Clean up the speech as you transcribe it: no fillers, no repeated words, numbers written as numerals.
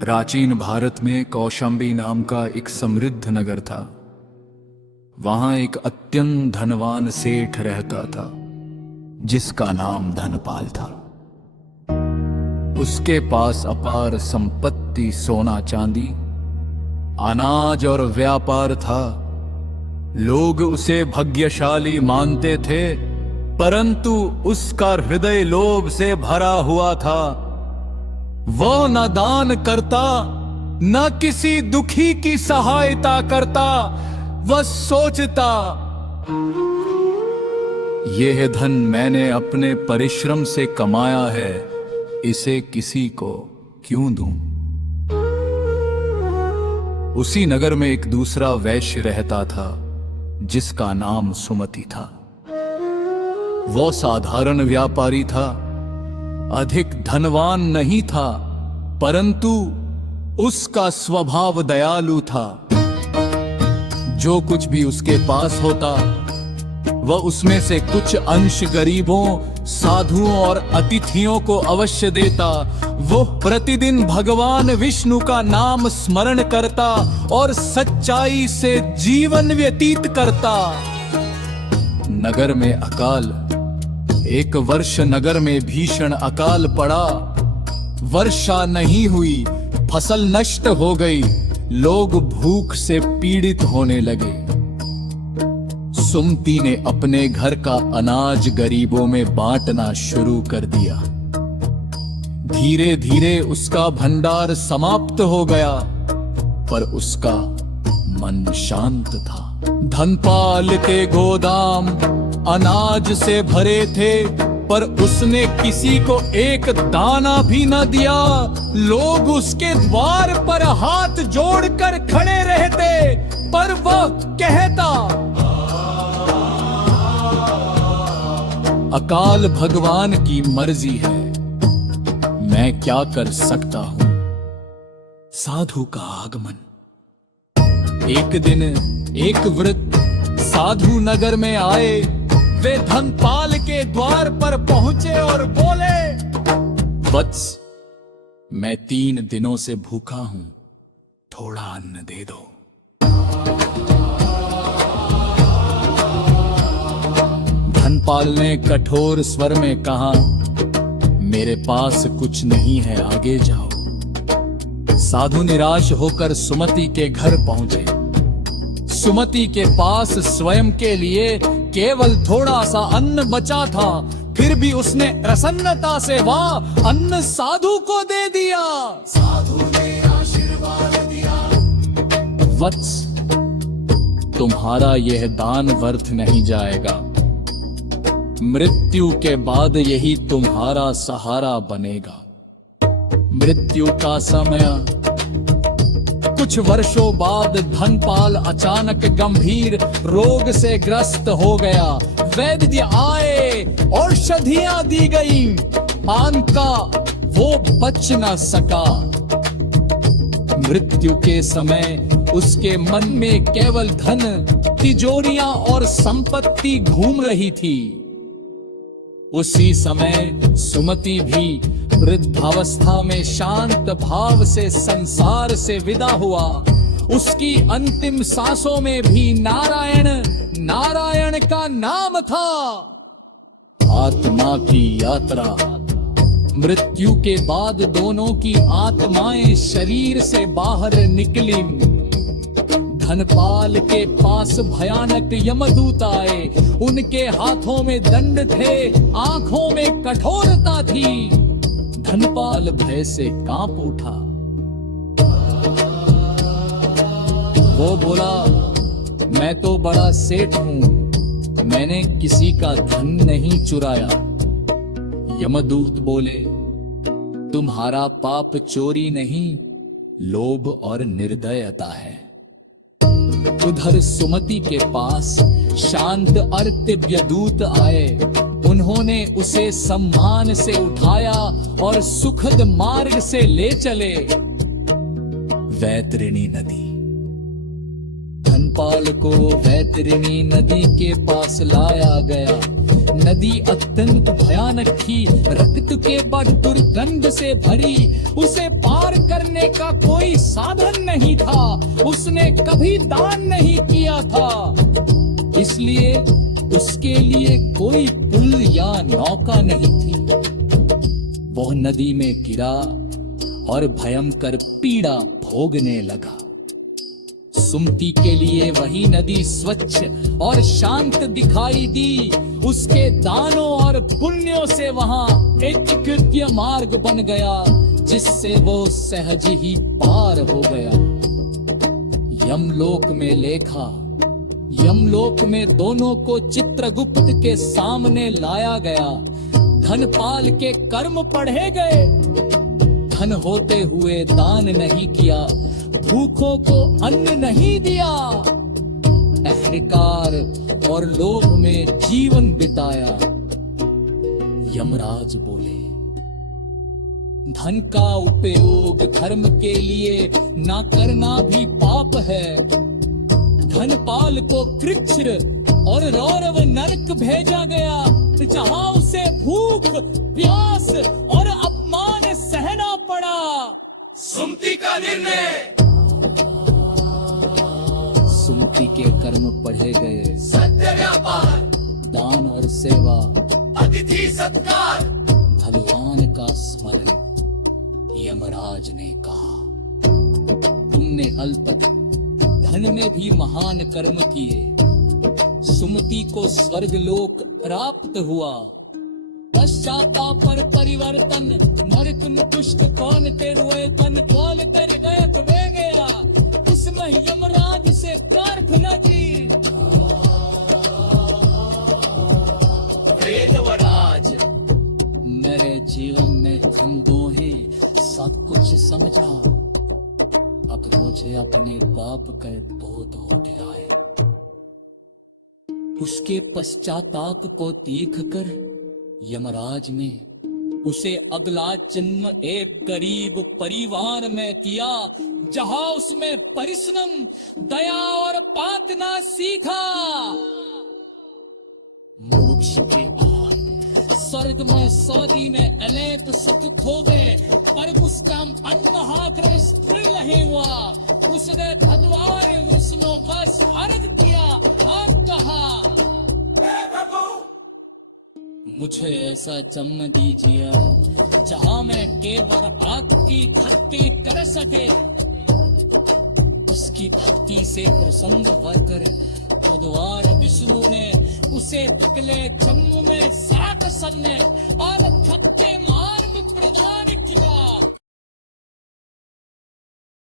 प्राचीन भारत में कौशाम्बी नाम का एक समृद्ध नगर था। वहां एक अत्यंत धनवान सेठ रहता था जिसका नाम धनपाल था। उसके पास अपार संपत्ति, सोना चांदी, अनाज और व्यापार था। लोग उसे भाग्यशाली मानते थे, परंतु उसका हृदय लोभ से भरा हुआ था। वो न दान करता, न किसी दुखी की सहायता करता। वह सोचता, यह धन मैंने अपने परिश्रम से कमाया है, इसे किसी को क्यों दूं। उसी नगर में एक दूसरा वैश्य रहता था जिसका नाम सुमति था। वो साधारण व्यापारी था, अधिक धनवान नहीं था, परंतु उसका स्वभाव दयालु था। जो कुछ भी उसके पास होता, वह उसमें से कुछ अंश गरीबों, साधुओं और अतिथियों को अवश्य देता। वो प्रतिदिन भगवान विष्णु का नाम स्मरण करता और सच्चाई से जीवन व्यतीत करता। नगर में अकाल। एक वर्ष नगर में भीषण अकाल पड़ा। वर्षा नहीं हुई, फसल नष्ट हो गई, लोग भूख से पीड़ित होने लगे। सुमति ने अपने घर का अनाज गरीबों में बांटना शुरू कर दिया। धीरे धीरे उसका भंडार समाप्त हो गया, पर उसका मन शांत था। धनपाल के गोदाम अनाज से भरे थे, पर उसने किसी को एक दाना भी न दिया। लोग उसके द्वार पर हाथ जोड़कर खड़े रहते, पर वह कहता, अकाल भगवान की मर्जी है, मैं क्या कर सकता हूं। साधु का आगमन। एक दिन एक वृद्ध साधु नगर में आए। वे धनपाल के द्वार पर पहुंचे और बोले, वत्स, मैं 3 दिनों से भूखा हूं, थोड़ा अन्न दे दो। धनपाल ने कठोर स्वर में कहा, मेरे पास कुछ नहीं है, आगे जाओ। साधु निराश होकर सुमति के घर पहुंचे। सुमति के पास स्वयं के लिए केवल थोड़ा सा अन्न बचा था, फिर भी उसने प्रसन्नता से वह अन्न साधु को दे दिया। साधु ने आशीर्वाद दिया, वत्स, तुम्हारा यह दान व्यर्थ नहीं जाएगा। मृत्यु के बाद यही तुम्हारा सहारा बनेगा। मृत्यु का समय। कुछ वर्षों बाद धनपाल अचानक गंभीर रोग से ग्रस्त हो गया। वैद्य आए, औषधियां दी गई, पान का वो बच न सका। मृत्यु के समय उसके मन में केवल धन, तिजोरियां और संपत्ति घूम रही थी। उसी समय सुमति भी वृद्धावस्था में शांत भाव से संसार से विदा हुआ। उसकी अंतिम सांसों में भी नारायण नारायण का नाम था। आत्मा की यात्रा। मृत्यु के बाद दोनों की आत्माएं शरीर से बाहर निकली। धनपाल के पास भयानक यमदूत आए। उनके हाथों में दंड थे, आंखों में कठोरता थी। धनपाल भय से कांप उठा। वो बोला, मैं तो बड़ा सेठ हूं, मैंने किसी का धन नहीं चुराया। यमदूत बोले, तुम्हारा पाप चोरी नहीं, लोभ और निर्दयता है। उधर सुमति के पास शांत अर्त्य दूत आए। उन्होंने उसे सम्मान से उठाया और सुखद मार्ग से ले चले। वैतरणी नदी। धनपाल को वैतरणी नदी के पास लाया गया। नदी अत्यंत भयानक थी, रक्त के बड़ दुर्गंध से भरी। उसे पार करने का कोई साधन नहीं था, उसने कभी दान नहीं किया था, इसलिए उसके लिए कोई पुल या नौका नहीं थी। वह नदी में गिरा और भयंकर पीड़ा भोगने लगा। सुमति के लिए वही नदी स्वच्छ और शांत दिखाई दी। उसके दानों और पुण्यों से वहां एक कृत्य मार्ग बन गया, जिससे वो सहज ही पार हो गया। यमलोक में लेखा, यमलोक में दोनों को चित्रगुप्त के सामने लाया गया। धनपाल के कर्म पढ़े गए, धन होते हुए दान नहीं किया, भूखों को अन्न नहीं दिया, अहंकार और लोभ में जीवन बिताया। यमराज बोले, धन का उपयोग धर्म के लिए ना करना भी पाप है। धनपाल को कृच्छ्र और रौरव नरक भेजा गया, जहां उसे भूख, प्यास और अपमान सहना पड़ा। सुमति का निर्णय। सुमति के कर्म पढ़े गए, सत्य व्यापार, दान और सेवा, अतिथि सत्कार, भगवान का स्मरण। यमराज ने कहा, तुमने अल्प धन में भी महान कर्म किए। सुमति को स्वर्गलोक प्राप्त हुआ। पश्चाताप पर परिवर्तन, नरक निकृष्ट कौन तेरुए तन, कौन तेरे गयत वे गया। इसमें यमराज से प्रार्थना की, वेदवराज, मेरे जीवन में तुम दो ही सब कुछ समझा। अब मुझे अपने पाप का बोध हो गया है। उसके पश्चाताप को देखकर यमराज ने उसे अगला जन्म एक गरीब परिवार में दिया, जहां उसमें परिश्रम, दया और प्रार्थना सीखा। मोक्ष के बाद स्वर्ग में सौदी में अलेप सुख खो गए, पर उसका अनमहाक्रम स्थिर नहीं हुआ। उसने भगवान विष्णु का स्मरण किया और कहा, मुझे ऐसा जन्म दीजिए जहां मैं केवल आपकी भक्ति कर सके। उसकी भक्ति से प्रसन्न होकर भगवान विष्णु ने उसे अगले जन्म में सात सन्ने और भक्ति मार्ग प्रदान